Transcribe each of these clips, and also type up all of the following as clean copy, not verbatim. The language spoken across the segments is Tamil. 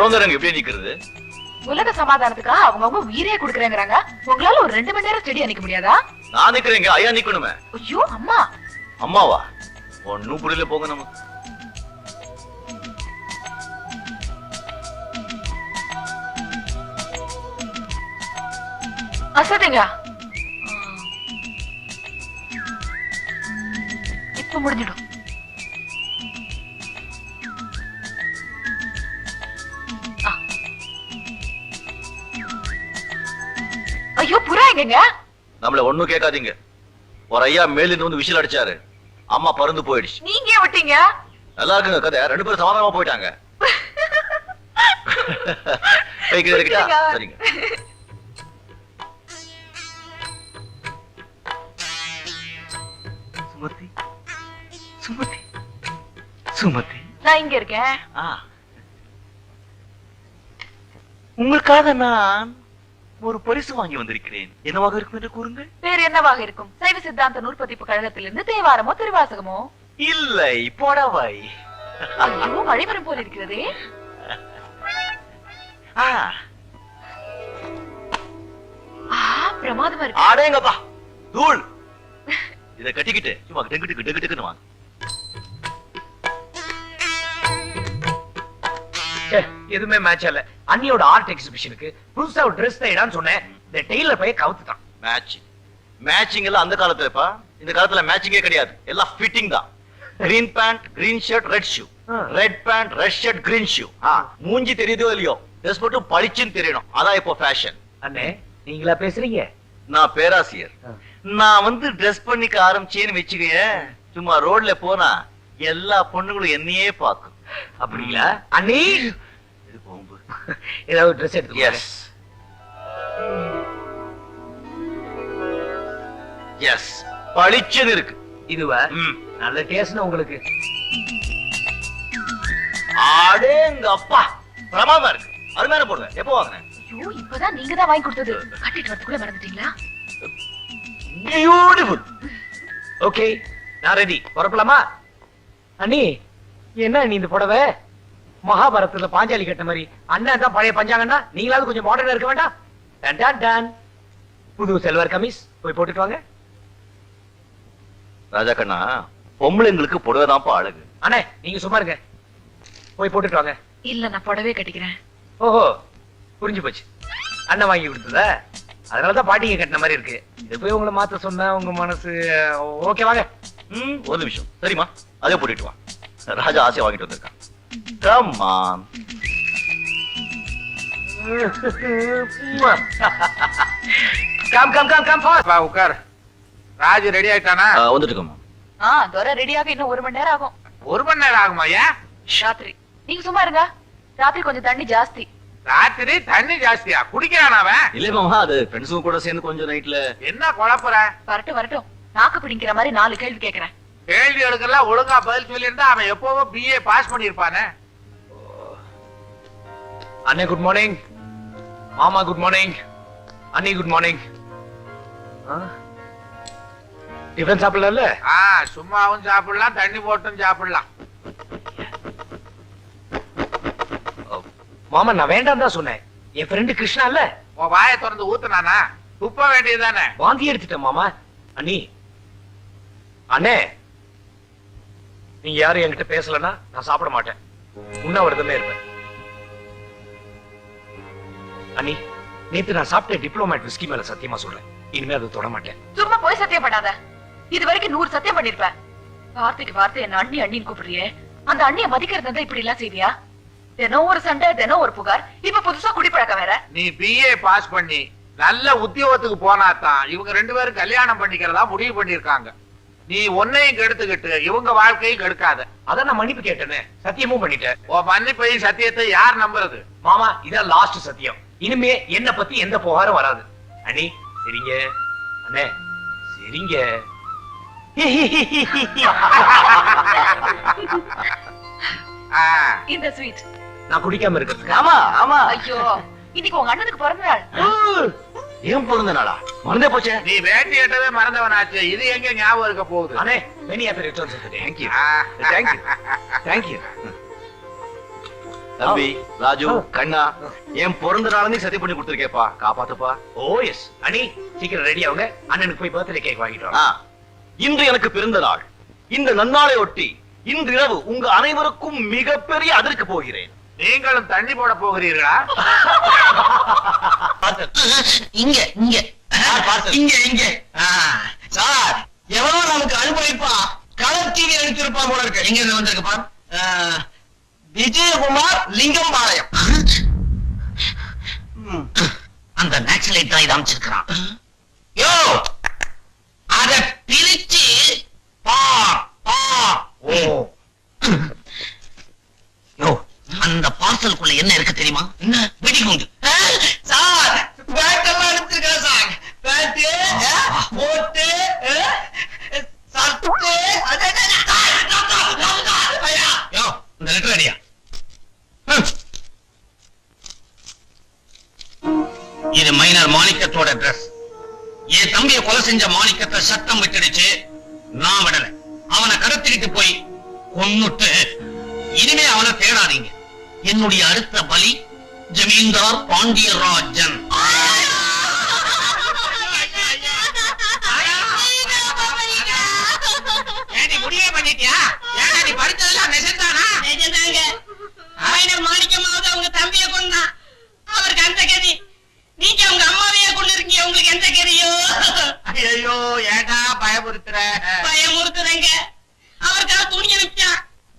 குழந்தைங்க எப்படி நிக்கிறது? உலக சமாதானத்துக்காக அவங்க உயிரே குடுக்கறேங்கறாங்க. உங்களால ஒரு 2 மணி நேரம் ஸ்டடி நிக்க முடியாதா? நான் நிக்கிறேங்க, ஐயா நிக்கணுமே. ஐயோ அம்மா. அம்மாவா? ஒண்ணும் புரியல போங்க நமக்கு. அசதுங்க. இப்ப முடிஞ்சிடும். ஐயோ புறா எங்கங்க? நம்மள ஒண்ணும் கேட்காதீங்க. ஒரு ஐயா மேலிருந்து வந்து விசில் அடிச்சாரு. அம்மா பறந்து போயிடுச்சு. நீங்க விட்டீங்க? நல்லா இருக்குங்க கதை. 2 பேரும் சமாதானமா போயிட்டாங்க. சரிங்க. சுமதி, சுமதி, சுமதி. நான் இங்க இருக்கேன். உங்களுக்காக நான் ஒரு பரிசு வாங்கி வந்திருக்கிறேன். என்னவாக இருக்கும் என்று கூறுங்கள். வேறு என்னவாக இருக்கும்? சைவ சித்தாந்த நூற்பதிப்பு கழகத்திலிருந்து தேவாரமோ திருவாசகமோ? இல்லை, புடவை. ஐயோ மழை வரும் போல இருக்கிறதே. பிரமாதமா இருக்கு. ஆடேங்கப்பா தூள். இத கட்டிக்கிட்டு சும்மா டெங்கிட்டு டெங்கிட்டுன்னு வாங்க. எதுவுமே மேட்ச் ஆல. அண்ணியோட ஆர்ட் எக்ஸிபிஷனுக்கு புதுசா ஒரு Dress தைடான்னு சொன்னேன். இந்த டெய்லர் போய் கவுத்துட்டான். மேட்சிங் எல்லாம் அந்த காலத்துலப்பா. இந்த காலத்துல மேட்சிங்கே கிடையாது. எல்லாம் ஃபிட்டிங் தான். Green pant, green shirt, red shoe. Red pant, red shirt, green shoe. மூஞ்சி தெரியுதோ இல்லையோ, ட்ரெஸ் மட்டும் பளிச்சுன்னு தெரியணும். அதான் இப்போ ஃபேஷன். அண்ணே நீங்களா பேசுறீங்க? நான் பேராசிரியர். நான் வந்து ட்ரெஸ் பண்ணிக்க ஆரம்பிச்சேன்னு வெச்சுக்கயே, சும்மா ரோட்ல போனா எல்லா பொண்ணுங்களும் என்னையே பாக்கும். அப்படிங்களா அண்ணி? இது போம்பு. ஏதாவது ட்ரெஸ் எடுத்து. எஸ் எஸ், பளிச்சுன்னு இருக்கு. இதுவா? நல்ல டேஸ்ட்னா உங்களுக்கு. ஆடேங்க அப்பா, பிரமாதமா இருக்கு. அருமையான போடுங்க. எப்போ வாங்குனேன்? ஐயோ இப்பதான் நீங்க தான் வாங்கி கொடுத்தது. கட்டிட்டு வரதுக்குள்ள மறந்துட்டீங்களா? பியூட்டிஃபுல். ஓகே நான் ரெடி. புறப்படலாமா? அண்ணி என்ன நீ இந்த புடவை மகாபாரதத்துல பாஞ்சாலி கட்ட மாதிரி அண்ணன் தான் பழைய பஞ்சாங்கன்னா நீங்களாவது கொஞ்சம் மாடர்னா இருக்க வேண்டாம்? Done done done. புது செல்வர் கமிஸ் போய் போட்டுட்டு வாங்க. ராஜா கண்ணா, பொம்பளைங்களுக்கு புடவை தான்ப்பா அழகு. அண்ணே நீங்க சும்மா இருங்க, போய் போட்டுட்டு வாங்க. இல்ல நான் புடவே கட்டிக்கிறேன். ஓஹோ புரிஞ்சு போச்சு. அண்ணன் வாங்கி கொடுத்ததா? அதனாலதான் பாட்டிங்க கட்டின மாதிரி இருக்கு. இது போய் உங்களை மாத்த சொன்னா உங்க மனசு ஓகே வாங்க. ஒரு நிமிஷம். சரிம்மா, அதே போட்டுட்டு வா. ராஜா ஆசையா வாங்கிட்டு வந்திருக்கான். Come on. Come come come come fast. வா உட்கார். ராஜ் ரெடி ஆயிட்டானா? வந்துட்டுக்கம்மா. துரை ரெடியாக இன்னும் 1 மணி நேரம் ஆகும். 1 மணி நேரம் ஆகுமா? ஏன்? ராத்திரி. நீங்க சும்மா இருங்க. ராத்திரி கொஞ்சம் தண்ணி ஜாஸ்தி. ராத்திரி தண்ணி ஜாஸ்தியா? குடிக்கிறான் அவன்? இல்ல மாமா, அது ஃப்ரெண்ட்ஸுங்க கூட சேர்ந்து கொஞ்சம் நைட்ல. என்ன குழப்பற? வரட்டும் வரட்டும். நாக்கு பிடிக்கிற மாதிரி 4 கேள்வி கேக்குறேன். கேள்வி எடுக்கலாம் ஒழுங்கா பதில் சொல்லியிருந்தா அவன் எப்பவோ BA பாஸ் பண்ணிருப்பானே. அண்ணே குட் மார்னிங். மாமா குட் மார்னிங். அண்ணி குட் மார்னிங். டிஃபன் சாப்பிடல? சும்மாவும் சாப்பிடலாம், தண்ணி போட்டும் சாப்பிடலாம். மாமா நான் வேண்டாம் தான் சொன்னேன். என் ஃப்ரெண்டு கிருஷ்ணா இல்ல, உன் வாயை திறந்து ஊத்துனானா? துப்ப வேண்டியதுதானே? வாந்தி எடுத்துட்டேன் மாமா. அண்ணி அண்ணே நீங்க யாரும் என்கிட்ட பேசலன்னா நான் சாப்பிட மாட்டேன். உண்ணாவிரதமே இருப்பேன். அண்ணி நேத்து நான் சாப்பிட்ட டிப்ளோமேட் விஸ்கி மேல சத்தியமா சொல்றேன், இனிமே அதை தொட மாட்டேன். சும்மா போய் சத்தியம் பண்ணாத. இது வரைக்கும் 100 சத்தியம் பண்ணிருப்பேன். வார்த்தைக்கு வார்த்தை என்ன அண்ணி அண்ணின்னு கூப்பிடுறியே, அந்த அண்ணிய மதிக்கிறது இப்படி எல்லாம் செய்வியா? தினம் ஒரு சண்டை, தினம் ஒரு புகார். இப்ப புதுசா குடிப்பழக்கம் வேற. நீ BA பாஸ் பண்ணி நல்ல உத்தியோகத்துக்கு போனாதான் இவங்க 2 பேரும் கல்யாணம் பண்ணிக்கிறதா முடிவு பண்ணிருக்காங்க. நீ உன்னையும் கெடுத்துக்கிட்டு இவங்க வாழ்க்கையும் கெடுக்காத. அதான் நான் மன்னிப்பு கேட்டேன்னு சத்தியமும் பண்ணிட்டேன். உன் மன்னிப்பையும் சத்தியத்தை யார் நம்புறது? மாமா இதான் லாஸ்ட் சத்தியம். இனிமே என்ன பத்தி எந்த புகாரும் வராது. அண்ணி சரிங்க. அண்ணே சரிங்க. இந்த ஸ்வீட் நான் குடிக்காம இருக்கிறது. ஆமா ஆமா. ஐயோ இன்னைக்கு உங்க அண்ணனுக்கு பிறந்த நாள். ஏன் பிறந்த நாளா? மறந்தே போச்சே. நீ வேட்டி ஏட்டவே மறந்தவனாச்சு. இது எங்க ஞாபகம் இருக்க போகுது? அண்ணே many happy returns of the day. Thank you. Thank you. Thank you. தம்பி ராஜு கண்ணா என் பிறந்த நாள் நீ சத்தியம் பண்ணி கொடுத்துருக்கேப்பா, காப்பாத்துப்பா. ஓ எஸ். அண்ணி சீக்கிரம் ரெடி ஆகுங்க, அண்ணனுக்கு போய் பர்த்டே கேக் வாங்கிட்டு ஆ, வாங்க. இன்று எனக்கு பிறந்த நாள். இந்த நன்னாளை ஒட்டி இன்று இரவு உங்க அனைவருக்கும் மிகப்பெரிய அதிர்க்க போகிறேன். நீங்களும் தண்ணி போட போகிறீர்களா? இங்க இங்க இங்க இங்க சார், எவனோ நமக்கு அனுபவிப்பா கலர் டிவி அனுப்பியிருப்பான் போல இருக்கு. எங்க இருந்து வந்திருக்குப்பா? விஜயகுமார் லிங்கம்பாளையம். அந்த நேச்சுரலைட் தான் இதை அமைச்சிருக்கிறான். யோ, அத பிரிச்சு பா பா. ஓ யோ, அந்த பார்சலுக்குள்ள என்ன இருக்கு தெரியுமா? என்ன? வெடிகுண்டு. சார், பேட்டெல்லாம் எடுத்துருக்கேன் சார். பேட்டு, போட்டு, சட்டு. யோ, இந்த லெட்டர் அடியா. இது மைனர் மாணிக்கத்தோட ட்ரெஸ். என் தம்பியை கொலை செஞ்ச மாணிக்கத்தை சட்டம் விட்டுடுச்சு, நான் விடல. அவனை கடத்திக்கிட்டு போய் கொன்னுட்டு இனிமே அவனை தேடாதீங்க. என்னுடைய அடுத்த பலி ஜமீன்தார் பாண்டியராஜன். முடிவே பண்ணிட்டியா? ஏன்னா நீ படிச்சதெல்லாம் நெசந்தானா? நெசந்தாங்க. மைனர் மாணிக்கமாவது அவங்க தம்பியை கொன்னா, அவருக்கு அந்த கதி. நீங்க உங்க அம்மாவையே கொண்டு இருக்கீங்க, உங்களுக்கு எந்த கதியோ? ஐயோ, ஏடா பயமுறுத்துற? பயமுறுத்துறங்க. அவருக்காக துணி அனுப்பிச்சா,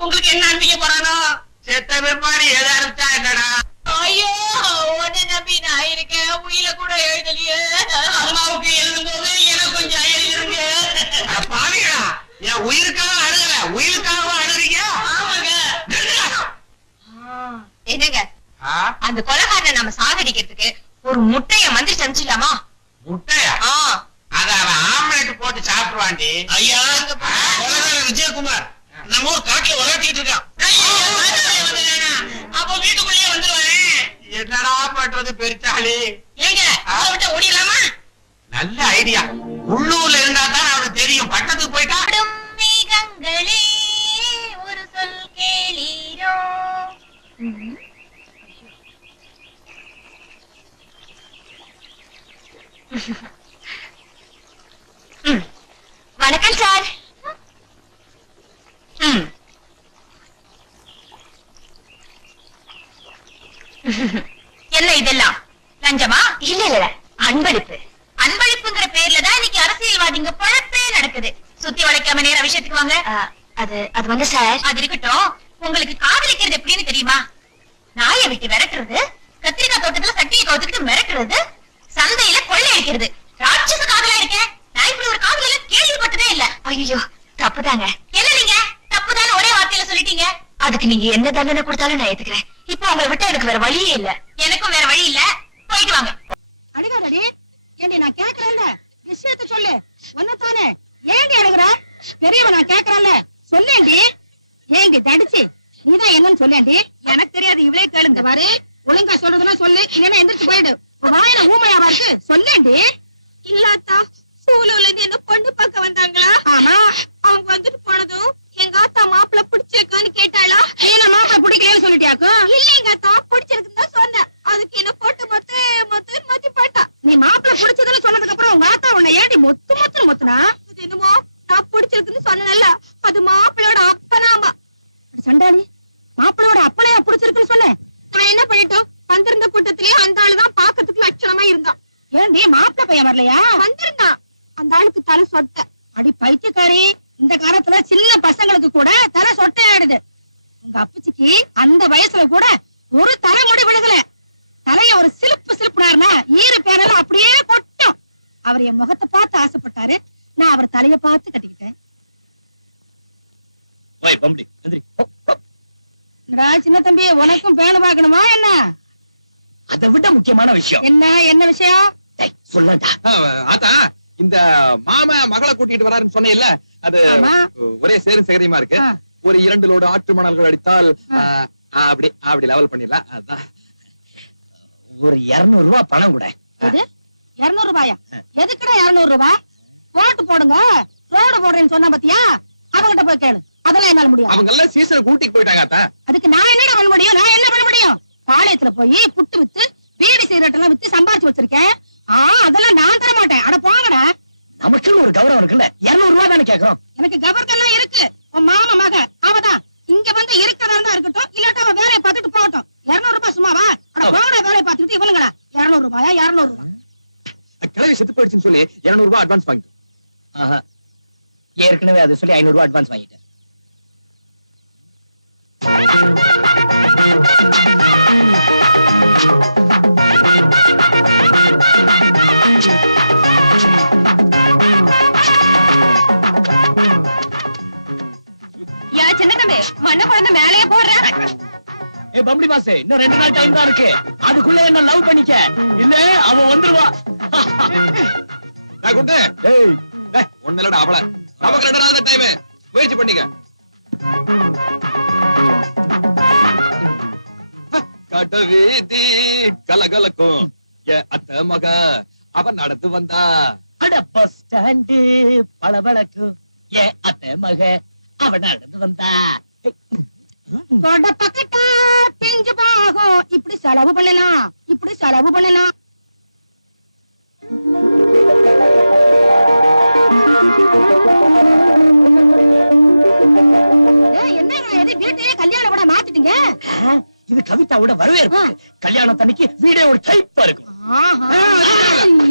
உங்களுக்கு என்ன அனுப்பிக்க போறானோ? செத்த பிற்பாடு எதை அனுப்பிச்சா என்னடா? ஐயோ, உன்னை நம்பி நான் இருக்கேன், உயில கூட எழுதலையே. அம்மாவுக்கு எழுதும் போது எனக்கு கொஞ்சம் எழுதிருங்க. பாருங்களா, என் உயிருக்காக அழுகல, உயிருக்காக அழுகிறீங்க. என்னங்க, அந்த கொலைகாரனை நம்ம சாகடிக்கிறதுக்கு ஒரு முட்டைய மந்திரி சமைச்சிடலாமா? முட்டையா? அத அவன் ஆம்லெட் போட்டு சாப்பிடுவாண்டி. ஐயா, விஜயகுமார் நம்ம ஊர் காட்டுல உலட்டிட்டு இருக்கான். அப்ப வீட்டுக்குள்ளேயே வந்துருவாரு. என்னடா பண்றது பெருச்சாளி? ஏங்க, விட்டு ஓடிடலாமா? நல்ல ஐடியா. உள்ளூர்ல இருந்தா தான் அவனுக்கு தெரியும், பட்டத்துக்கு போயிட்டா மேகங்களே ஒரு சொல் கேளீரோ. வணக்கம் சார். என்ன இதெல்லாம் லஞ்சமா? இல்ல இல்ல, அன்பளிப்பு. அன்பளிப்புங்கிற பேர்ல தான் இன்னைக்கு அரசியல்வாதிங்க பொழப்பே நடக்குது. சுத்தி வளைக்காம நேர விஷயத்துக்கு வாங்க. அது வந்து சார், அது இருக்கட்டும். உங்களுக்கு காதலிக்கிறது எப்படின்னு தெரியுமா? நாயை விட்டு விரட்டுறது, கத்திரிக்காய் தோட்டத்துல சட்டியை கவுத்துக்கிட்டு மிரட்டுறது, சந்தையில கொள்ளை அடிக்கிறது. ராட்சச காதலா இருக்கேன். நான் இப்படி ஒரு காதல கேள்விப்பட்டதே இல்ல. ஐயோ, தப்புதாங்க. என்ன நீங்க தப்புதான ஒரே வார்த்தையில சொல்லிட்டீங்க? அதுக்கு நீங்க என்ன தண்டனை கொடுத்தாலும் நான் ஏத்துக்கிறேன். இப்போ உங்களை விட்டு எனக்கு வேற வழியே இல்ல. எனக்கும் வேற வழி இல்ல. போயிட்டு வாங்க. அழுகாதடி, ஏண்டி நான் கேக்குறேன்ல, விஷயத்த சொல்லு. ஒன்னதானே ஏண்டி அழுகுற? பெரியவ நான் கேக்குறேன்ல, சொல்லேண்டி. ஏண்டி தடிச்சு நீதான் என்னன்னு சொல்லேண்டி. எனக்கு தெரியாது, இவளே கேளுங்க. பாரு, ஒழுங்கா சொல்றதுன்னா சொல்லு, இல்லன்னா எந்திரிச்சு போயிடு. வாயில ஊமையாவா இருக்கு, சொல்லேண்டி. இல்லாத்தா, சூலூர்ல இருந்து என்ன பொண்ணு பார்க்க வந்தாங்களா? ஆமா. அவங்க வந்துட்டு போனதும் எங்க ஆத்தா மாப்பிள்ள பிடிச்சிருக்கான்னு கேட்டாளா? என்ன மாப்பிள்ள பிடிக்கலன்னு சொல்லிட்டியாக்கோ? இல்லைங்க ஆத்தா, பிடிச்சிருக்குன்னு தான் சொன்னேன். அதுக்கு என்ன போட்டு மொத்து மொத்து மொத்தி போட்டா. நீ மாப்பிள்ள பிடிச்சதுன்னு சொன்னதுக்கு அப்புறம் உங்க ஆத்தா உன்னை ஏண்டி மொத்து மொத்து மொத்துனா? அது என்னமோ நான் பிடிச்சிருக்குன்னு சொன்னேன்ல, அது மாப்பிள்ளையோட அப்பனாமா. சண்டாளி, மாப்பிள்ளையோட அப்பனையா பிடிச்சிருக்குன்னு சொன்னேன். நான் என்ன பண்ணிட்டோம்? வந்திருந்த கூட்டத்திலேயே அந்த ஆளுதான் பாக்கிறதுக்கு லட்சணமா இருந்தான். ஏண்டி மாப்பிள்ள பையன் வரலையா? வந்திருந்தான். அந்த ஆளுக்கு தலை சொட்ட. அடி பைத்தியக்காரி, இந்த காலத்துல சின்ன பசங்களுக்கு கூட தலை சொட்டை ஆயிடுது. உங்க அப்பச்சிக்கு அந்த வயசுல கூட ஒரு தலைமுடி விழுகல. தலைய ஒரு சிலுப்பு சிலுப்புனாருன்னா ஈர பேரெல்லாம் அப்படியே கொட்டும். அவர் என் முகத்தை பார்த்து ஆசைப்பட்டாரு, நான் அவர் தலைய பார்த்து கட்டிக்கிட்டேன். சின்ன தம்பி, உனக்கும் பேனு பாக்கணுமா என்ன? அதை விட முக்கியமான விஷயம் என்ன? என்ன விஷயம்? சொல்லண்டா. ஆத்தா, இந்த மாமா மகளை கூட்டிட்டு வராருன்னு சொன்னேன்ல, அது ஆமா. ஒரே சேரும் சேகரியமா இருக்கு. ஆ. ஒரு 2 லோடு ஆற்று மணல்கள் அடித்தால் அப்படி அப்படி லெவல் பண்ணிடலாம். அதான் ஒரு 200 ரூபாய் பணம் கூட. எது? 200 ரூபாயா? எதுக்குடா 200 ரூபாய்? போட்டு போடுங்க, ரோடு போடுறேன்னு சொன்னா பாத்தியா? அவங்கிட்ட போய் கேளு. அதெல்லாம் என்னால முடியாது. அவங்க எல்லாம் சீசன் கூட்டிட்டு போயிட்டாங்க ஆத்தா. அதுக்கு நான் என்னடா பண்ண முடியும்? நான் என்ன பண்ண முடியும்? பாளையத்துல போய் புட்டு வித்து பீடி சிகரெட் எல்லாம் வித்து சம்பாரிச்சு வச்சிருக்கேன். அதெல்லாம் நான் தர மாட்டேன். அட போங்கடா. நமக்குன்னு ஒரு கௌரவம் இருக்குல்ல, 200 ரூபாய் தானே கேக்குறோம். எனக்கு கபர்க்கெல்லாம் இருக்கு. உன் மாமா மக அவதான் இங்க வந்து இருக்கிறதா இருந்தா இருக்கட்டும், இல்லாட்டா அவ வேலையை பார்த்துட்டு போகட்டும். 200 ரூபாய் சும்மாவா? அட போங்கடா, வேலையை பார்த்துட்டு இவனுங்களா 200 ரூபாயா? 200 ரூபாய் கிளவி செத்து போயிடுச்சுன்னு சொல்லி 200 ரூபாய் அட்வான்ஸ் வாங்கிட்டு. ஆஹா, ஏற்கனவே அதை சொல்லி 500 ரூபாய் அட்வான்ஸ் வாங்கிட்டேன். யா சின்ன தம்பி, மண்ண குழந்தை மேலேயே போடுற. ஏ பம்பளி மாசே, இன்னும் 2 நாள் டைம் தான் இருக்கு. அதுக்குள்ள என்ன லவ் பண்ணிக்க, இல்ல அவ வந்துருவா. நான் குண்டு ஒண்ணு இல்லடா அவள. நமக்கு 2 நாள் தான் டைம், முயற்சி பண்ணிக்க. கட்ட வீதி கலகலக்கும் அத்த மக அவன் நடந்து வந்தா. அட பஸ் ஸ்டாண்டு பளபளக்கு ஏ அத்தை மக அவன் நடந்து வந்தா. தொட பக்கட்டா பிஞ்சு போகும். இப்படி செலவு பண்ணலாம், இப்படி செலவு பண்ணலாம். என்ன வீட்டையே கல்யாணம் கூட மாத்திட்டீங்க? இது கவிதாவோட வரவேற்பு. கல்யாணத்தன்னைக்கு வீடே ஒரு டைப்பா இருக்கும்.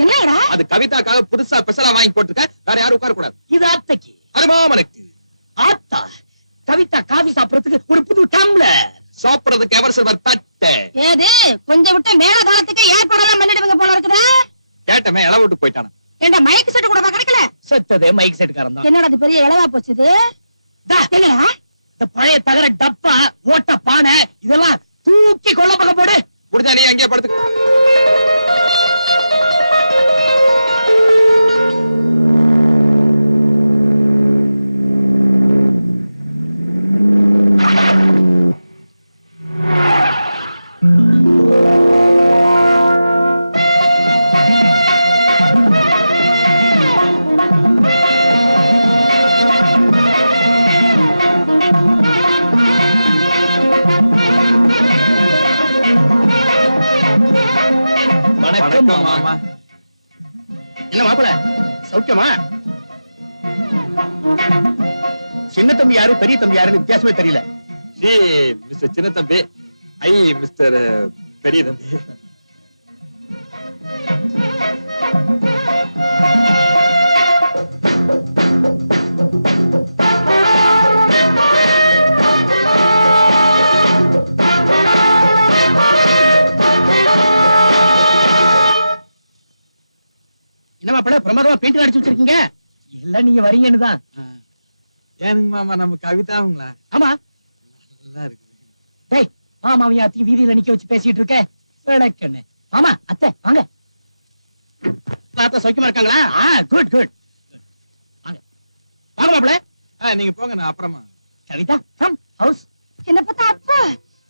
என்னடா அது கவிதாக்காக புதுசா ஸ்பெஷலா வாங்கி போட்டுருக்க. வேற யாரும் உட்கார கூடாது. இது அத்தைக்கு. அருமாமனுக்கு ஆத்தா கவிதா காபி சாப்பிடறதுக்கு ஒரு புது டம்ளர், சாப்பிடுறதுக்கு எவர் சில்வர் தட்டை. ஏது கொஞ்சம் விட்டு மேல காலத்துக்கு ஏற்பாடெல்லாம் பண்ணிடுவீங்க போல இருக்குது. கேட்டமே இளவு விட்டு போயிட்டான. ஏண்டா மைக் செட் கூட கிடைக்கல? செத்ததே மைக் செட்காரன் தான். என்னடா அது பெரிய இளவா போச்சுது? என்னடா இந்த பழைய தகர டப்பா ஓட்ட பானை இதெல்லாம் தூக்கி கொள்ள பக்கம் போடு. முடிஞ்சா நீ அங்கேயே படுத்து. வணக்கம் மாமா. என்ன மாப்பிள சௌக்கியமா? சின்ன தம்பி யாரு பெரிய தம்பி யாருன்னு வித்தியாசமே தெரியல. நீ மிஸ்டர் சின்ன தம்பி, ஐ மிஸ்டர் பெரிய தம்பி. என்ன மாப்பிள பிரமாதமா பெயிண்ட் அடிச்சு வச்சிருக்கீங்க? இல்ல நீங்க வரீங்கன்னு தான். ஏனுங்க மாமா, நம்ம கவிதாங்களா? ஆமா. நல்லா இருக்கு. டேய் மாமாவையும் அத்தையும் வீதியில நிக்க வச்சு பேசிட்டு இருக்க விளக்கண்ணு. மாமா அத்தை வாங்க. அத்தை சௌக்கியமா இருக்காங்களா? Good good. வாங்க வாங்க மாப்பிள. நீங்க போங்க, நான் அப்புறமா. Kavitha come house. என்ன பார்த்தா அப்பா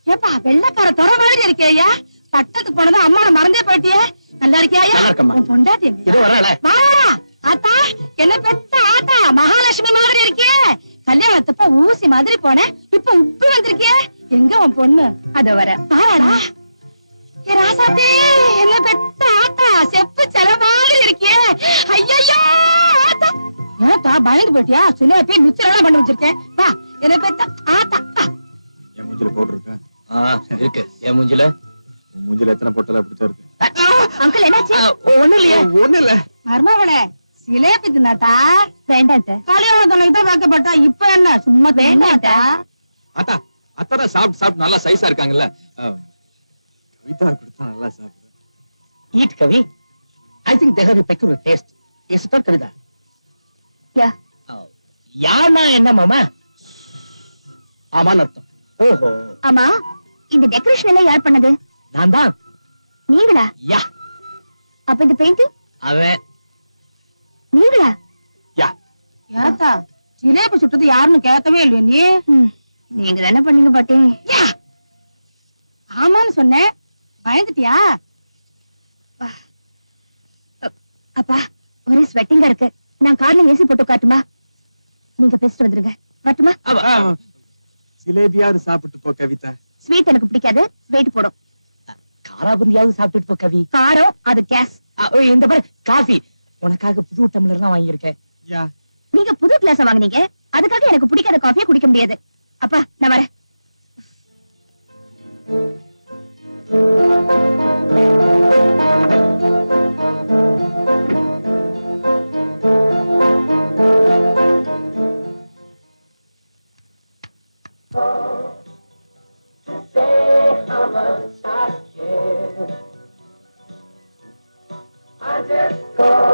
ஏப்பா வெள்ளக்கார தொர மாதிரி இருக்கேயா? பட்டத்துக்கு போனதும் அம்மா மறந்தே போயிட்டியே. நல்லா இருக்கியா? நல்லா இருக்கம்மா. உன் பொண்டாட்டி இதோ வரல. வாடா ஆத்தா, என்ன பெத்த ஆத்தா மகாலட்சுமி மாதிரி இருக்கியே. கல்யாணத்தப்ப ஊசி மாதிரி போனேன், இப்ப உப்பு வந்திருக்கியே. எங்க உன் பொண்ணு? அத வர பாராடா. ஏ ராசாத்தே, என்ன பெத்த ஆத்தா செப்பு செல மாதிரி இருக்கியே. ஐயோ ஆத்தா, ஏத்தா பயந்து போயிட்டியா? சிலேபி மிச்சரெல்லாம் பண்ணி வச்சிருக்கேன். வா என்ன பெத்த ஆத்தா. என் மூஞ்சில போட்டு இருக்கேன். இருக்கு. என் மூஞ்சில உன் மூஞ்சில எத்தனை பொட்டல அப்படித்தான் இருக்கு. அங்கிள் என்னாச்சு? ஒண்ணு இல்லையே. ஒண்ணு இல்ல. மருமகளே சிலேபி தின்னாட்டா? வேண்டாட்ட. கல்யாணத்துல இதான் வைக்கப்பட்டா இப்ப என்ன சும்மா வேண்டாட்டா? அத்தா அத்தா சாப்பிட்டு சாப்பிட்டு நல்லா சைஸா இருக்காங்கல்ல. கவிதா கொடுத்தா நல்லா சாப்பிடுறேன். Eat Kavi. I think they have a peculiar taste. Is it not Kavitha? Yeah யானா என்ன மாமா? ஆமான்னு அர்த்தம். ஓஹோ. ஆமா, இந்த டெக்கரேஷன் எல்லாம் யார் பண்ணது? நான் தான். நீங்களா? யா. அப்ப இந்த பெயிண்டிங் அவன் நீங்களா? யா. ஏத்தா சிலேபி சுட்டது யாருன்னு கேட்கவே இல்லையே நீ. நீங்க தானே பண்ணீங்க பாட்டி. ஆமான்னு சொன்னேன், பயந்துட்டியா? அப்பா ஒரே ஸ்வெட்டிங்கா இருக்கு. நான் கார்ல ஏசி போட்டு காட்டுமா? நீங்க பேசிட்டு வந்துருங்க. வரட்டுமா? ஜிலேபியாவது சாப்பிட்டு போ கவிதா. ஸ்வீட் எனக்கு பிடிக்காது, வெயிட் போடும். காராபுந்தியாவது சாப்பிட்டுட்டு போ கவி. காரம் அது கேஸ். இந்த பாரு காஃபி உனக்காக புது டம்ளர் தான் வாங்கியிருக்கேன். நீங்க புது கிளாஸ் வாங்குனீங்க, அதுக்காக எனக்கு பிடிக்காத காஃபியை குடிக்க முடியாது. அப்பா நான் வரேன். I just call